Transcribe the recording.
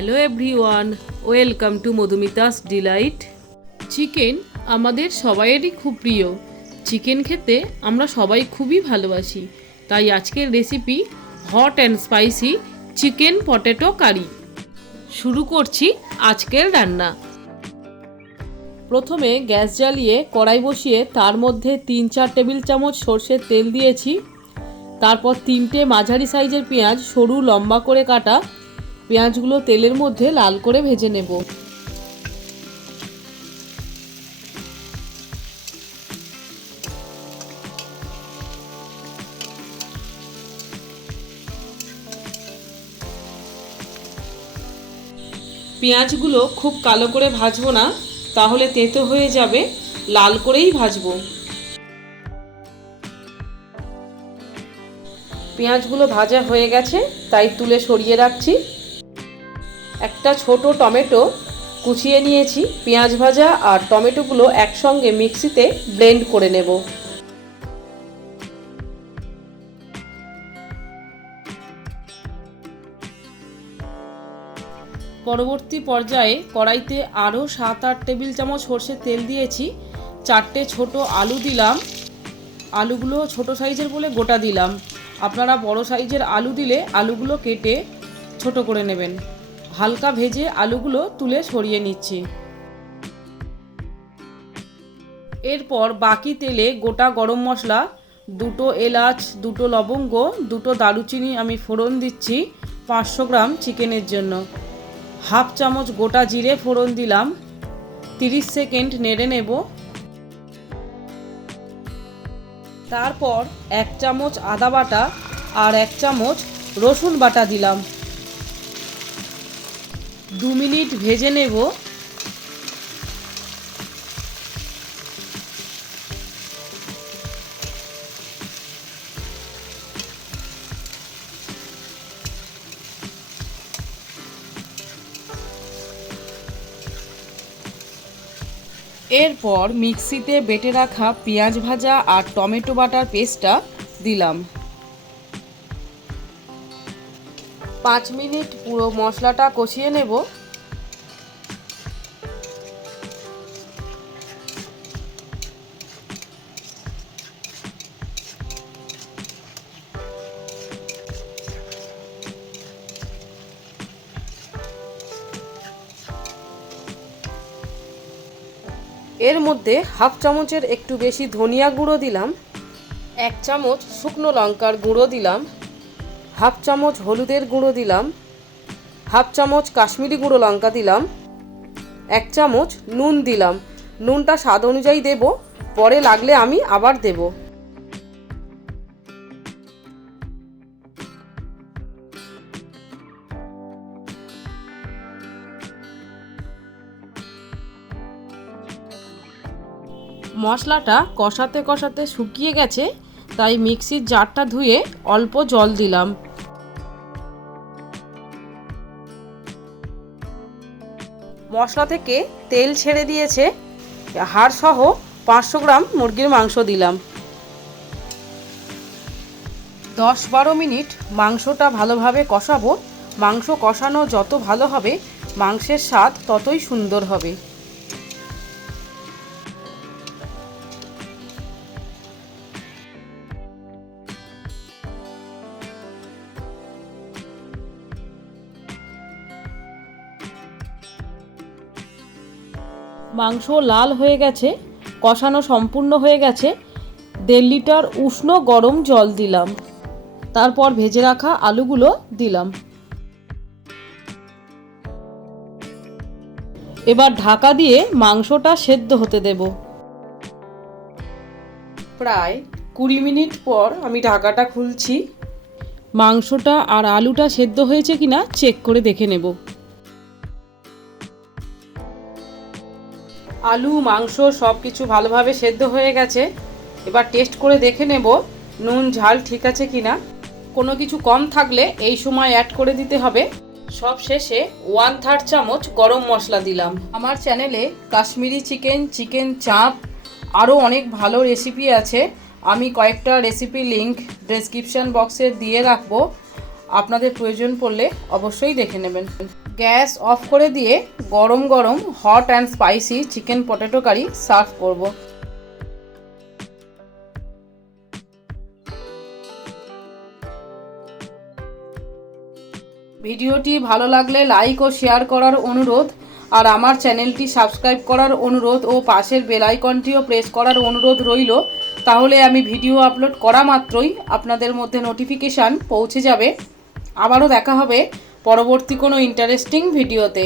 Hello everyone, welcome to Madhumita's delight. Chicken আমাদের সবাইয়েরই খুব প্রিয়। চিকেন খেতে আমরা সবাই খুবই ভালোবাসি। তাই আজকের recipe hot and spicy chicken potato curry. শুরু করছি আজকের রান্না। প্রথমে গ্যাস জ্বালিয়ে কড়াই বসিয়ে তার মধ্যে 3-4 টেবিল চামচ সরষের তেল দিয়েছি। তারপর 3টে মাঝারি সাইজের পেঁয়াজ সরু লম্বা করে কাটা, পেঁয়াজগুলো তেলের মধ্যে লাল করে ভেজে নেব। পেঁয়াজগুলো খুব কালো করে ভাজবো না, তাহলে তেতো হয়ে যাবে, লাল করেই ভাজবো। পেঁয়াজগুলো ভাজা হয়ে গেছে, তাই তুলে সরিয়ে রাখছি। একটা ছোট টমেটো কুচিয়ে নিয়েছি। পেঁয়াজ ভাজা আর টমেটোগুলো একসঙ্গে মিক্সিতে ব্লেন্ড করে নেব। পরবর্তী পর্যায়ে কড়াইতে আরও 7-8 টেবিল চামচ সরষের তেল দিয়েছি। 4টে ছোট আলু দিলাম। আলুগুলো ছোট সাইজের বলে গোটা দিলাম। আপনারা বড় সাইজের আলু দিলে আলুগুলো কেটে ছোট করে নেবেন। হালকা ভেজে আলুগুলো তুলে সরিয়ে নিচ্ছি। এরপর বাকি তেলে গোটা গরম মশলা, 2টো এলাচ, 2টো লবঙ্গ, 2টো দারুচিনি আমি ফোড়ন দিচ্ছি 500 গ্রাম চিকেনের জন্য। হাফ চামচ গোটা জিরে ফোড়ন দিলাম। 30 সেকেন্ড নেড়ে নেব। তারপর 1 চামচ আদা বাটা আর 1 চামচ রসুন বাটা দিলাম। 2 মিনিট ভেজে নেব। এরপর মিক্সিতে বেটে রাখা পেঁয়াজ ভাজা আর টমেটো বাটার পেস্টটা দিলাম। 5 মিনিট পুরো মশলাটা কষিয়ে নেব। এর মধ্যে হাফ চামচের একটু বেশি ধনিয়া গুঁড়ো দিলাম। 1 চামচ শুকনো লঙ্কার গুঁড়ো দিলাম। হাফ চামচ হলুদের গুঁড়ো দিলাম। হাফ চামচ কাশ্মীরি গুঁড়ো লঙ্কা দিলাম। 1 চামচ নুন দিলাম। নুনটা স্বাদ অনুযায়ী দেব, পরে লাগলে আমি আবার দেব। মশলাটা কষাতে কষাতে শুকিয়ে গেছে, তাই মিক্সির জারটা ধুয়ে অল্প জল দিলাম। মশলা থেকে তেল ছেড়ে দিয়েছে। হাড় সহ 500 গ্রাম মুরগির মাংস দিলাম। 10-12 মিনিট মাংসটা ভালোভাবে কষাবো। মাংস কষানো যত ভালো হবে, মাংসের স্বাদ ততই সুন্দর হবে। মাংস লাল হয়ে গেছে, কষানো সম্পূর্ণ হয়ে গেছে। 1.5 লিটার উষ্ণ গরম জল দিলাম। তারপর ভেজে রাখা আলুগুলো দিলাম। এবার ঢাকা দিয়ে মাংসটা সেদ্ধ হতে দেব। প্রায় 20 মিনিট পর আমি ঢাকাটা খুলছি। মাংসটা আর আলুটা সেদ্ধ হয়েছে কিনা চেক করে দেখে নেব। আলু মাংস সব কিছু ভালোভাবে সেদ্ধ হয়ে গেছে। এবার টেস্ট করে দেখে নেব নুন ঝাল ঠিক আছে কিনা। কোনো কিছু কম থাকলে এই সময় অ্যাড করে দিতে হবে। সব শেষে 1/3 চামচ গরম মশলা দিলাম। আমার চ্যানেলে কাশ্মীরি চিকেন, চিকেন চাপ আরও অনেক ভালো রেসিপি আছে। আমি কয়েকটা রেসিপি লিংক ডেসক্রিপশন বক্সে দিয়ে রাখবো। আপনাদের প্রয়োজন পড়লে অবশ্যই দেখে নেবেন। গ্যাস অফ করে দিয়ে গরম গরম hot and spicy chicken potato curry serve করব। ভিডিওটি ভালো লাগলে লাইক ও শেয়ার করার অনুরোধ, আর আমার চ্যানেলটি সাবস্ক্রাইব করার অনুরোধ ও পাশের বেল আইকনটিও প্রেস করার অনুরোধ রইল। তাহলে আমি ভিডিও আপলোড করা মাত্রই আপনাদের মধ্যে নোটিফিকেশান পৌঁছে যাবে। আবারও দেখা হবে পরবর্তী কোনো ইন্টারেস্টিং ভিডিওতে।